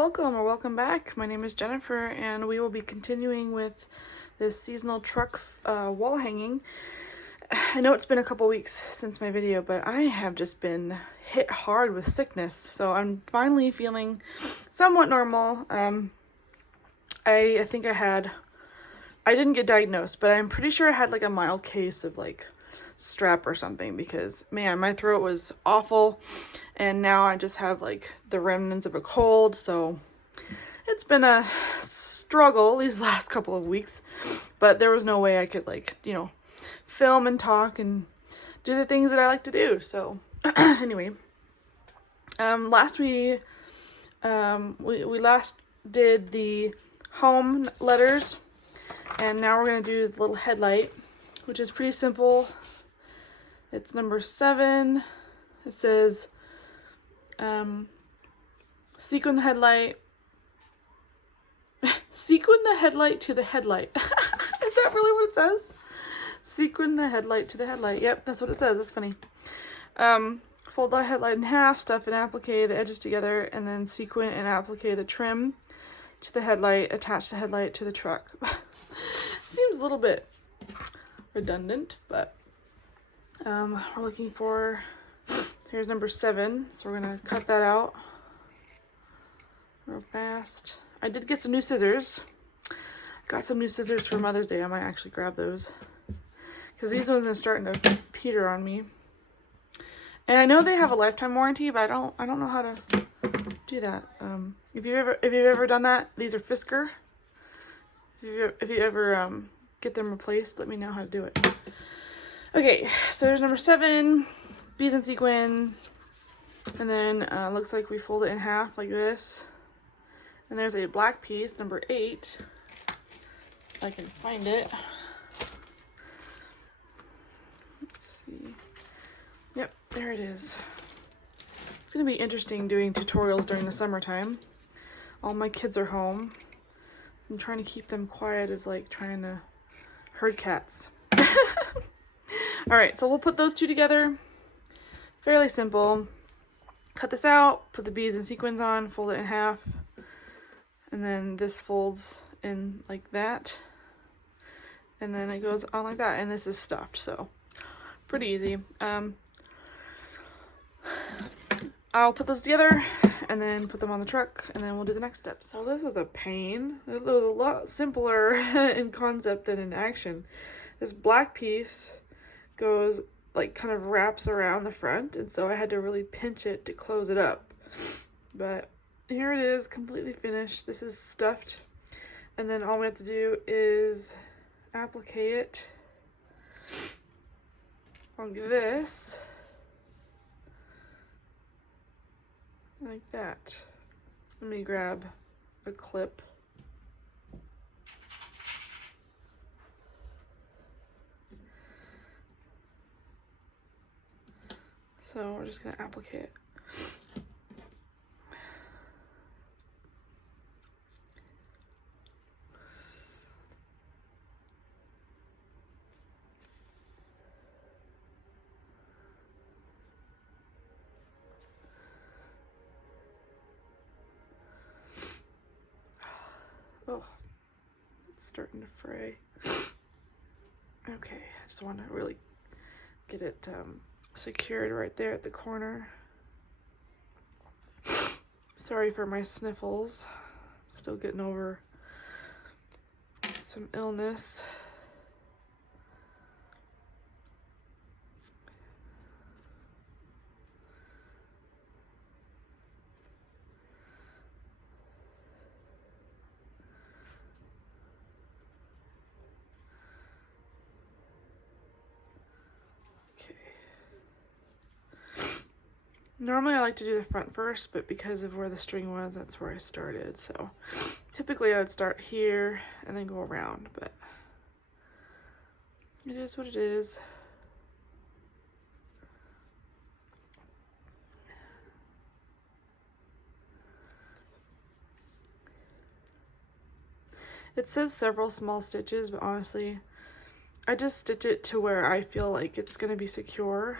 welcome or welcome back. My name is Jennifer and we will be continuing with this seasonal truck wall hanging. I know it's been a couple weeks since my video, but I have just been hit hard with sickness, so I'm finally feeling somewhat normal. I think I didn't get diagnosed, but I'm pretty sure I had like a mild case of like strep or something, because man, my throat was awful and now I just have like the remnants of a cold. So it's been a struggle these last couple of weeks, but there was no way I could film and talk and do the things that I like to do. So anyway, last we last did the home letters, and now we're gonna do the little headlight, which is pretty simple. It's number 7. It says, sequin the headlight. Sequin the headlight to the headlight. Is that really what it says? Sequin the headlight to the headlight. Yep, that's what it says. That's funny. Fold the headlight in half, stuff and applique the edges together, and then sequin and applique the trim to the headlight. Attach the headlight to the truck. Seems a little bit redundant, but we're looking for, here's number 7, so we're gonna cut that out real fast. I did get some new scissors. Got some new scissors for Mother's Day. I might actually grab those, because these ones are starting to peter on me. And I know they have a lifetime warranty, but I don't know how to do that. If you've ever done that, these are Fisker. If you ever get them replaced, let me know how to do it. Okay, so there's number 7, beads and sequin, and then looks like we fold it in half like this. And there's a black piece, number 8, if I can find it. Let's see. Yep, there it is. It's gonna be interesting doing tutorials during the summertime. All my kids are home. I'm trying to keep them quiet as like trying to herd cats. All right, so we'll put those two together. Fairly simple. Cut this out, put the beads and sequins on, fold it in half, and then this folds in like that, and then it goes on like that, and this is stuffed, so pretty easy. I'll put those together and then put them on the truck, and then we'll do the next step. So this was a pain. It was a lot simpler in concept than in action. This black piece goes like kind of wraps around the front, and so I had to really pinch it to close it up. But here it is, completely finished. This is stuffed, and then all we have to do is applique it on this like that. Let me grab a clip. So we're just gonna applique it. Oh, it's starting to fray. Okay, I just want to really get it secured right there at the corner. Sorry for my sniffles. Still getting over some illness. Normally I like to do the front first, but because of where the string was, that's where I started. So typically I would start here and then go around, but it is what it is. It says several small stitches, but honestly, I just stitch it to where I feel like it's gonna be secure.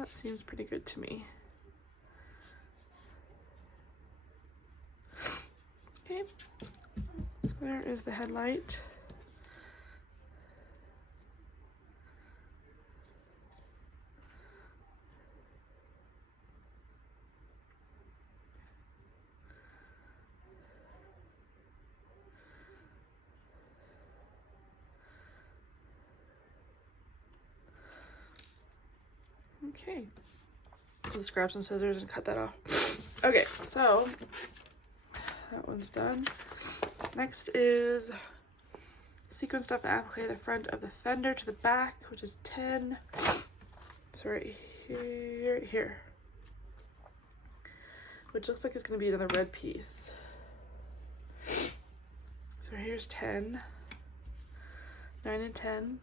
That seems pretty good to me. Okay, so there is the headlight. Okay, let's grab some scissors and cut that off. Okay, so that one's done. Next is sequin stuff to applique the front of the fender to the back, which is 10. So right here, which looks like it's going to be another red piece. So here's 10, 9 and 10.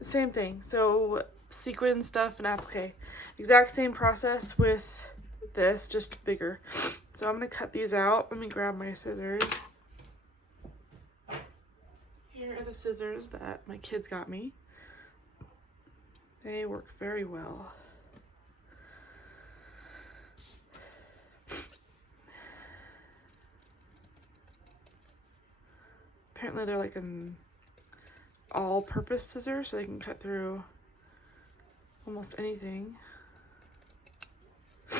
Same thing, so sequin stuff and applique. Exact same process with this, just bigger. So I'm gonna cut these out. Let me grab my scissors. Here are the scissors that my kids got me. They work very well. Apparently they're like an all-purpose scissor, so they can cut through almost anything. I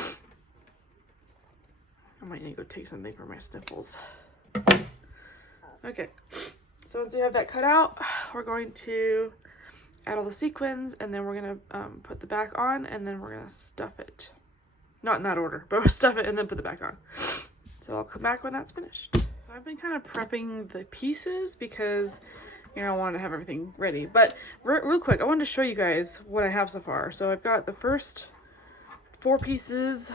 might need to go take something for my sniffles. Okay, so once we have that cut out, we're going to add all the sequins, and then we're gonna put the back on, and then we're gonna stuff it. Not in that order, but we'll stuff it and then put the back on. So I'll come back when that's finished. So I've been kind of prepping the pieces because, you know, I wanted to have everything ready. But real quick, I wanted to show you guys what I have so far. So I've got the first 4 pieces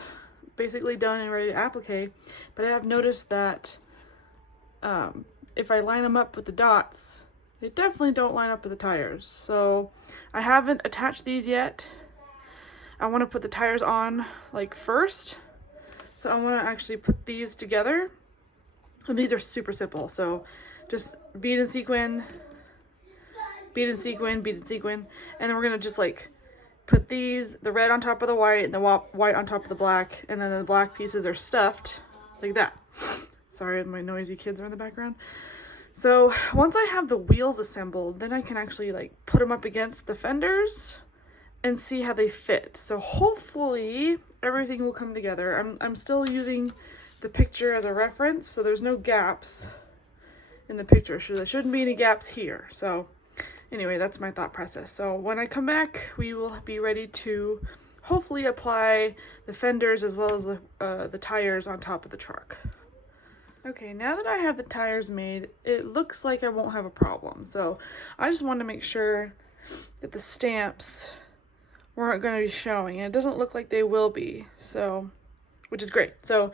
basically done and ready to applique, but I have noticed that if I line them up with the dots, they definitely don't line up with the tires. So I haven't attached these yet. I want to put the tires on like first. So I want to actually put these together. And these are super simple. So just bead and sequin, bead and sequin, bead and sequin. And then we're going to just like put these, the red on top of the white and the white on top of the black. And then the black pieces are stuffed like that. Sorry, my noisy kids are in the background. So once I have the wheels assembled, then I can actually like put them up against the fenders and see how they fit. So hopefully everything will come together. I'm still using the picture as a reference, so there's no gaps in the picture. So there shouldn't be any gaps here. So anyway, that's my thought process. So when I come back, we will be ready to hopefully apply the fenders as well as the tires on top of the truck. Okay, now that I have the tires made, it looks like I won't have a problem. So I just wanted to make sure that the stamps weren't going to be showing, and it doesn't look like they will be, so, which is great. So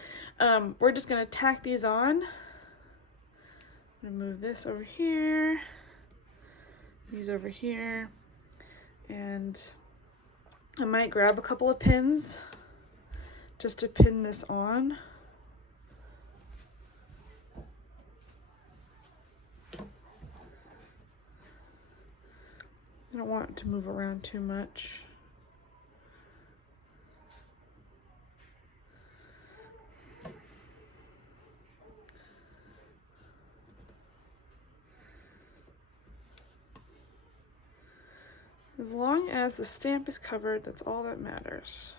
we're just going to tack these on. I'm going to move this over here, these over here, and I might grab a couple of pins just to pin this on. I don't want it to move around too much. As long as the stamp is covered, that's all that matters.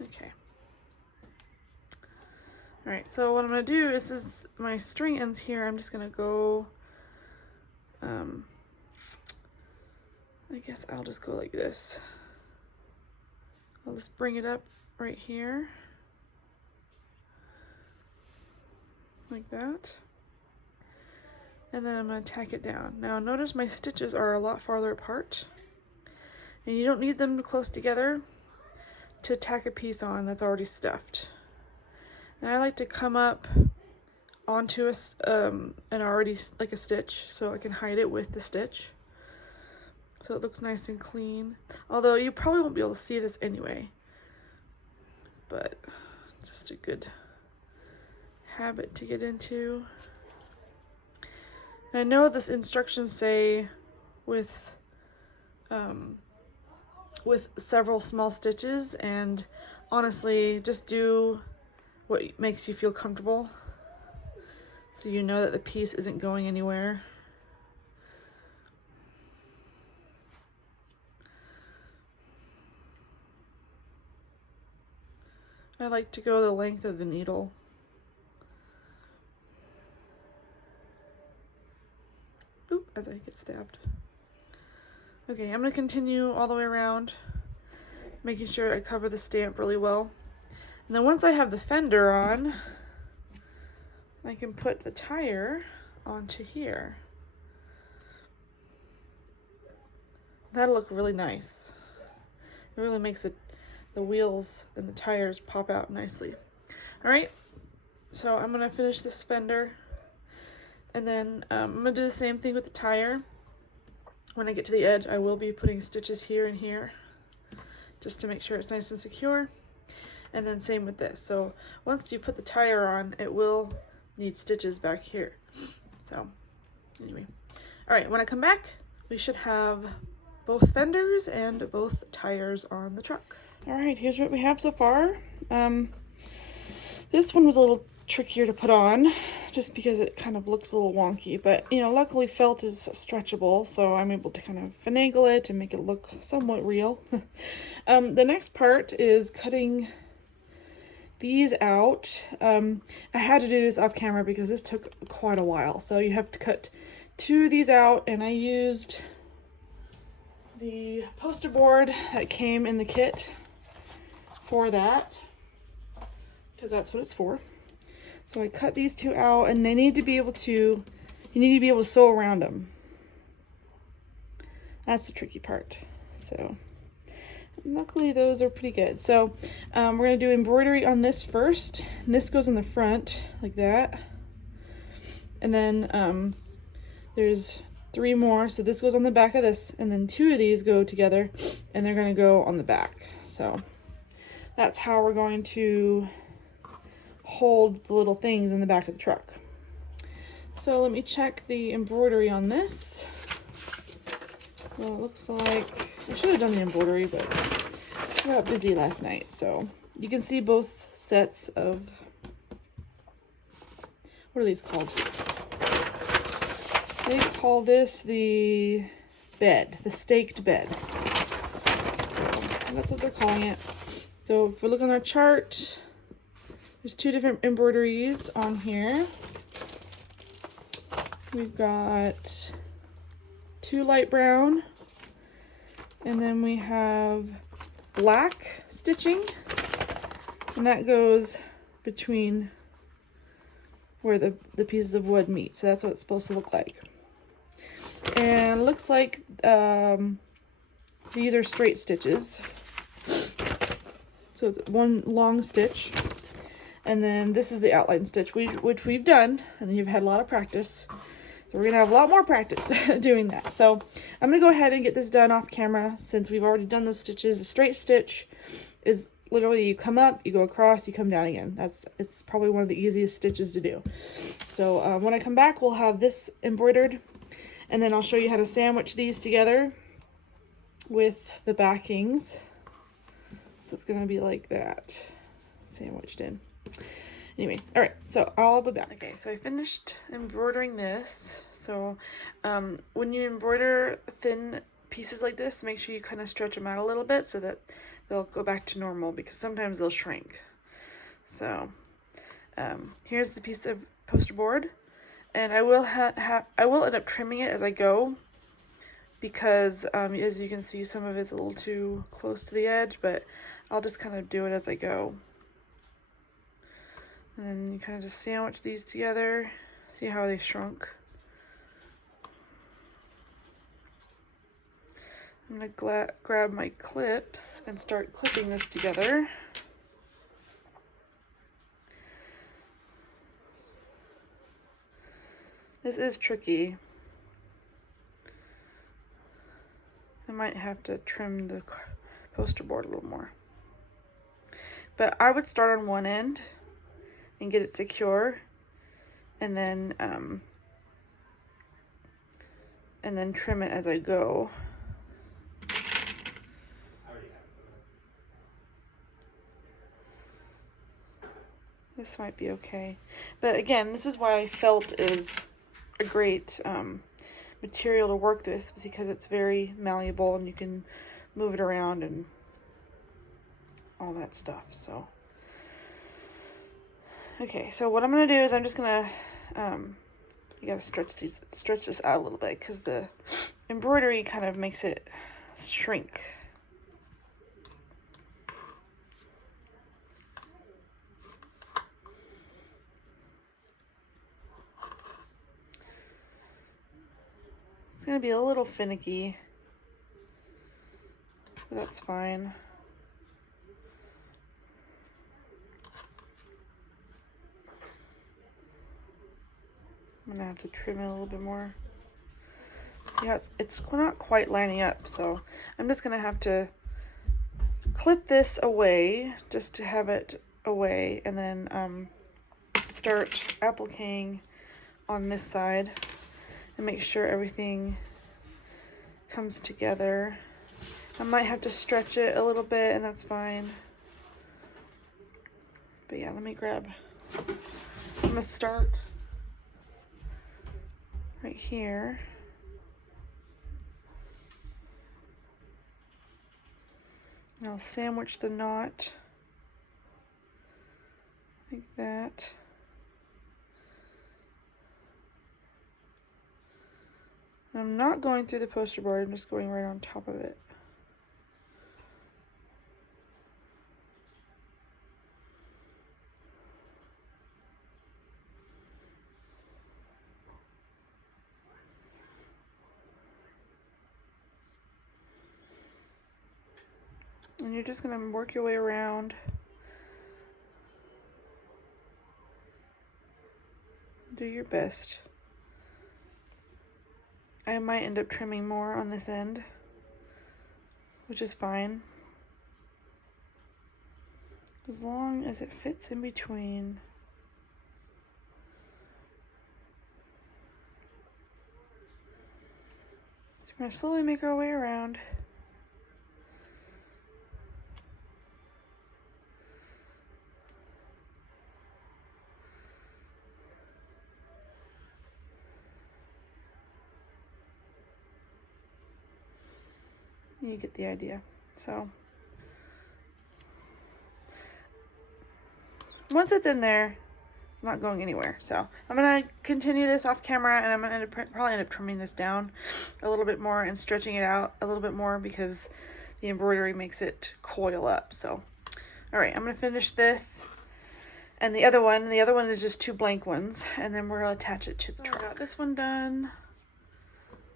Okay. Alright, so what I'm going to do is my string ends here. I'm just going to go, I guess I'll just go like this. I'll just bring it up right here. Like that. And then I'm going to tack it down. Now notice my stitches are a lot farther apart. And you don't need them close together to tack a piece on that's already stuffed. And I like to come up onto an already like a stitch so I can hide it with the stitch. So it looks nice and clean. Although you probably won't be able to see this anyway. But it's just a good habit to get into. And I know this instructions say with several small stitches, and honestly, just do what makes you feel comfortable, so you know that the piece isn't going anywhere. I like to go the length of the needle. Oop, as I get stabbed. Okay, I'm going to continue all the way around, making sure I cover the stamp really well. And then once I have the fender on, I can put the tire onto here. That'll look really nice. It really makes it, the wheels and the tires pop out nicely. Alright, so I'm going to finish this fender, and then I'm going to do the same thing with the tire. When I get to the edge, I will be putting stitches here and here, just to make sure it's nice and secure. And then same with this. So once you put the tire on, it will need stitches back here. So anyway, all right, when I come back, we should have both fenders and both tires on the truck. All right, here's what we have so far. This one was a little trickier to put on, just because it kind of looks a little wonky, but you know, luckily felt is stretchable, so I'm able to kind of finagle it and make it look somewhat real. The next part is cutting these out. I had to do this off camera because this took quite a while, so you have to cut 2 of these out, and I used the poster board that came in the kit for that, because that's what it's for. So I cut these 2 out, and they need to be able to, you need to be able to sew around them. That's the tricky part. So luckily those are pretty good. So we're going to do embroidery on this first. And this goes in the front like that. And then there's 3 more. So this goes on the back of this, and then 2 of these go together, and they're going to go on the back. So that's how we're going to hold the little things in the back of the truck. So let me check the embroidery on this. Well, it looks like I should have done the embroidery, but I got busy last night. So you can see both sets of, what are these called? They call this the bed, the staked bed. So that's what they're calling it. So if we look on our chart, there's 2 different embroideries on here. We've got 2 light brown, and then we have black stitching, and that goes between where the pieces of wood meet. So that's what it's supposed to look like. And it looks like these are straight stitches. So it's 1 long stitch. And then this is the outline stitch, which we've done, and you've had a lot of practice. So we're going to have a lot more practice doing that. So I'm going to go ahead and get this done off camera, since we've already done those stitches. The straight stitch is literally you come up, you go across, you come down again. It's probably one of the easiest stitches to do. So when I come back, we'll have this embroidered, and then I'll show you how to sandwich these together with the backings. So it's going to be like that, sandwiched in. Anyway, all right, so I'll be back. Okay, so I finished embroidering this. So when you embroider thin pieces like this, make sure you kind of stretch them out a little bit so that they'll go back to normal, because sometimes they'll shrink. So here's the piece of poster board, and I will end up trimming it as I go, because as you can see, some of it's a little too close to the edge, but I'll just kind of do it as I go. And then you kind of just sandwich these together. See how they shrunk? I'm going to grab my clips and start clipping this together. This is tricky. I might have to trim the poster board a little more. But I would start on one end and get it secure, and then and then trim it as I go. This might be okay. But again, this is why felt is a great material to work with, because it's very malleable and you can move it around and all that stuff. So okay, so what I'm gonna do is I'm just gonna you gotta stretch this out a little bit, because the embroidery kind of makes it shrink. It's gonna be a little finicky, but that's fine. I'm gonna have to trim it a little bit more. See how it's not quite lining up, so I'm just gonna have to clip this away just to have it away, and then start appliquing on this side and make sure everything comes together. I might have to stretch it a little bit, and that's fine. But yeah, let me grab, I'm gonna start right here. And I'll sandwich the knot like that. I'm not going through the poster board, I'm just going right on top of it. And you're just going to work your way around. Do your best. I might end up trimming more on this end, which is fine, as long as it fits in between. So we're going to slowly make our way around. You get the idea. So once it's in there, it's not going anywhere. So I'm gonna continue this off camera, and I'm gonna probably end up trimming this down a little bit more and stretching it out a little bit more, because the embroidery makes it coil up. So all right, I'm gonna finish this, and the other one is just 2 blank ones, and then we're gonna attach it to the truck. I got this one done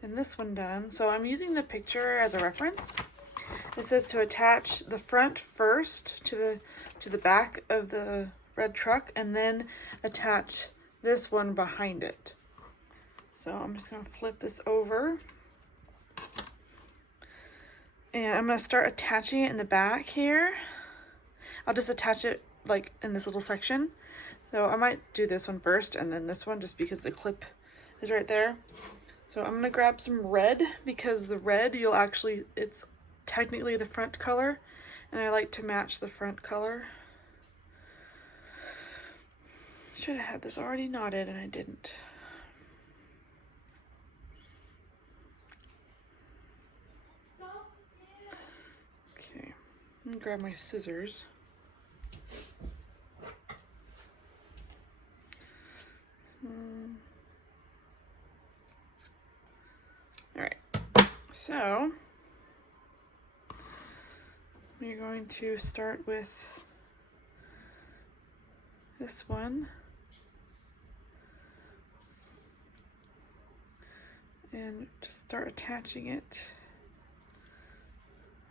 and this one done. So I'm using the picture as a reference. It says to attach the front first to the back of the red truck, and then attach this one behind it. So I'm just going to flip this over, and I'm going to start attaching it in the back here. I'll just attach it like in this little section. So I might do this one first and then this one, just because the clip is right there. So I'm gonna grab some red, because the red it's technically the front color, and I like to match the front color. Should have had this already knotted, and I didn't. Okay, I'm gonna grab my scissors. All right, so we're going to start with this one, and just start attaching it.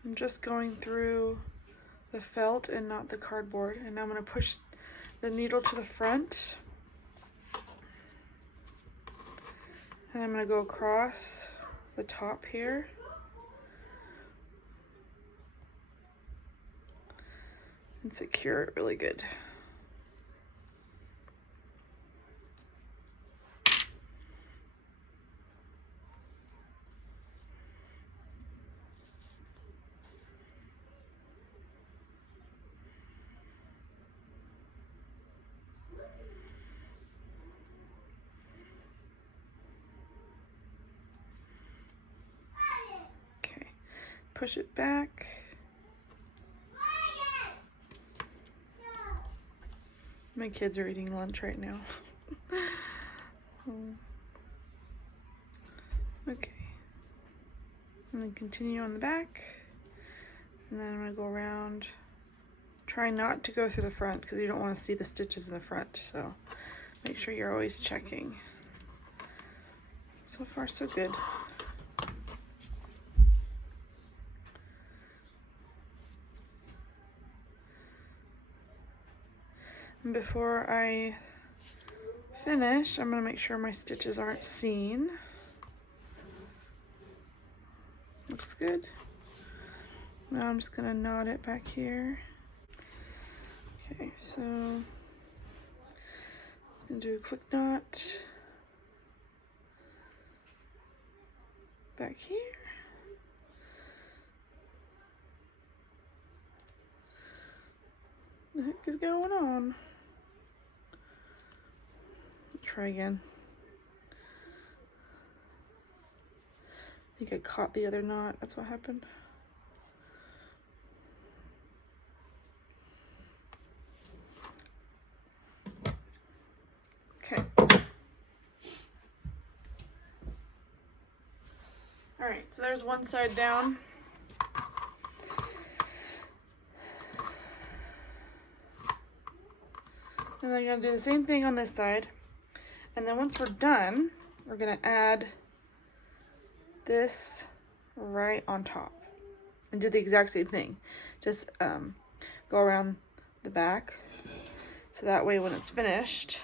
I'm just going through the felt and not the cardboard, and I'm going to push the needle to the front, and I'm going to go across the top here, and secure it really good. push it back. My kids are eating lunch right now. Okay. And then continue on the back. And then I'm going to go around. Try not to go through the front because you don't want to see the stitches in the front. So make sure you're always checking. So far, so good. And before I finish, I'm going to make sure my stitches aren't seen. Looks good. Now I'm just going to knot it back here. Okay, so just going to do a quick knot back here. What the heck is going on? Try again. I think I caught the other knot. That's what happened. Okay. All right, so there's one side down. And then I'm gonna do the same thing on this side. And then once we're done, we're gonna add this right on top and do the exact same thing. Just go around the back. So that way when it's finished,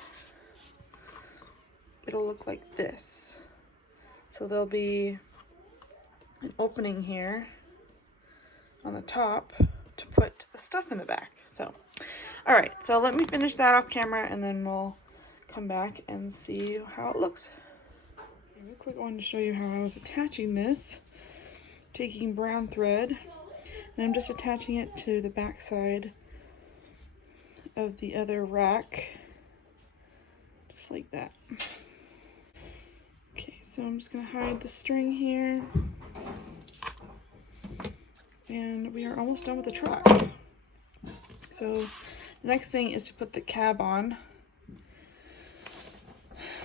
it'll look like this. So there'll be an opening here on the top to put the stuff in the back. So, all right, so let me finish that off camera and then we'll come back and see how it looks. Real quick, I wanted to show you how I was attaching this. Taking brown thread and I'm just attaching it to the back side of the other rack, just like that. Okay, so I'm just gonna hide the string here. And we are almost done with the truck. So the next thing is to put the cab on.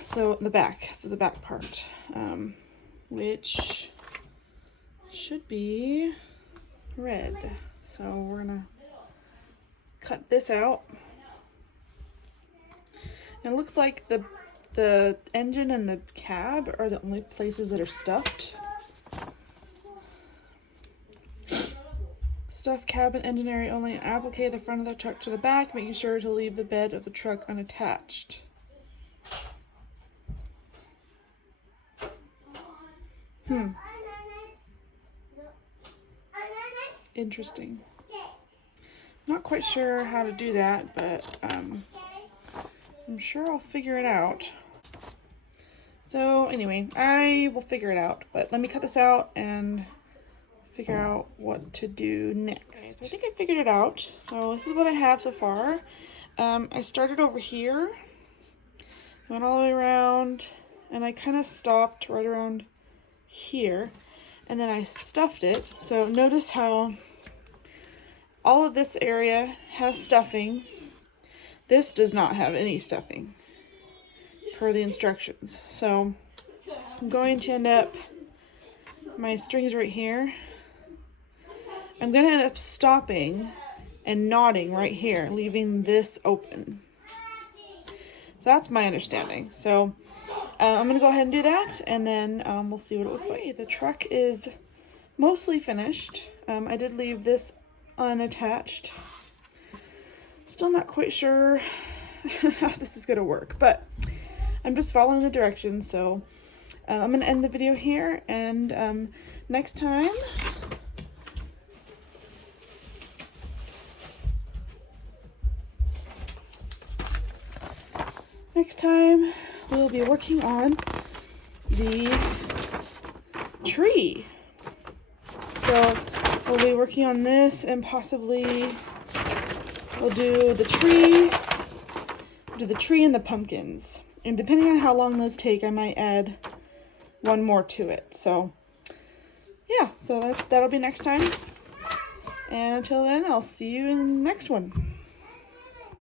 So the back part, which should be red. So we're gonna cut this out. And it looks like the engine and the cab are the only places that are stuffed. Stuff cab and engine area only. Applique the front of the truck to the back, making sure to leave the bed of the truck unattached. Interesting. Not quite sure how to do that, but I'm sure I'll figure it out. So anyway, I will figure it out, but let me cut this out and figure out what to do next. Okay, so I think I figured it out. So this is what I have so far. I started over here, went all the way around, and I kind of stopped right around here, and then I stuffed it. So notice how all of this area has stuffing. This does not have any stuffing per the instructions. So I'm going to end up, my string's right here. I'm going to end up stopping and knotting right here, leaving this open. So that's my understanding. So I'm going to go ahead and do that, and then we'll see what it looks like. The truck is mostly finished. I did leave this unattached. Still not quite sure how this is going to work, but I'm just following the directions. So I'm going to end the video here, and next time we'll be working on the tree. So we'll be working on this, and possibly we'll do the tree and the pumpkins. And depending on how long those take, I might add one more to it. So yeah, so that'll be next time. And until then, I'll see you in the next one.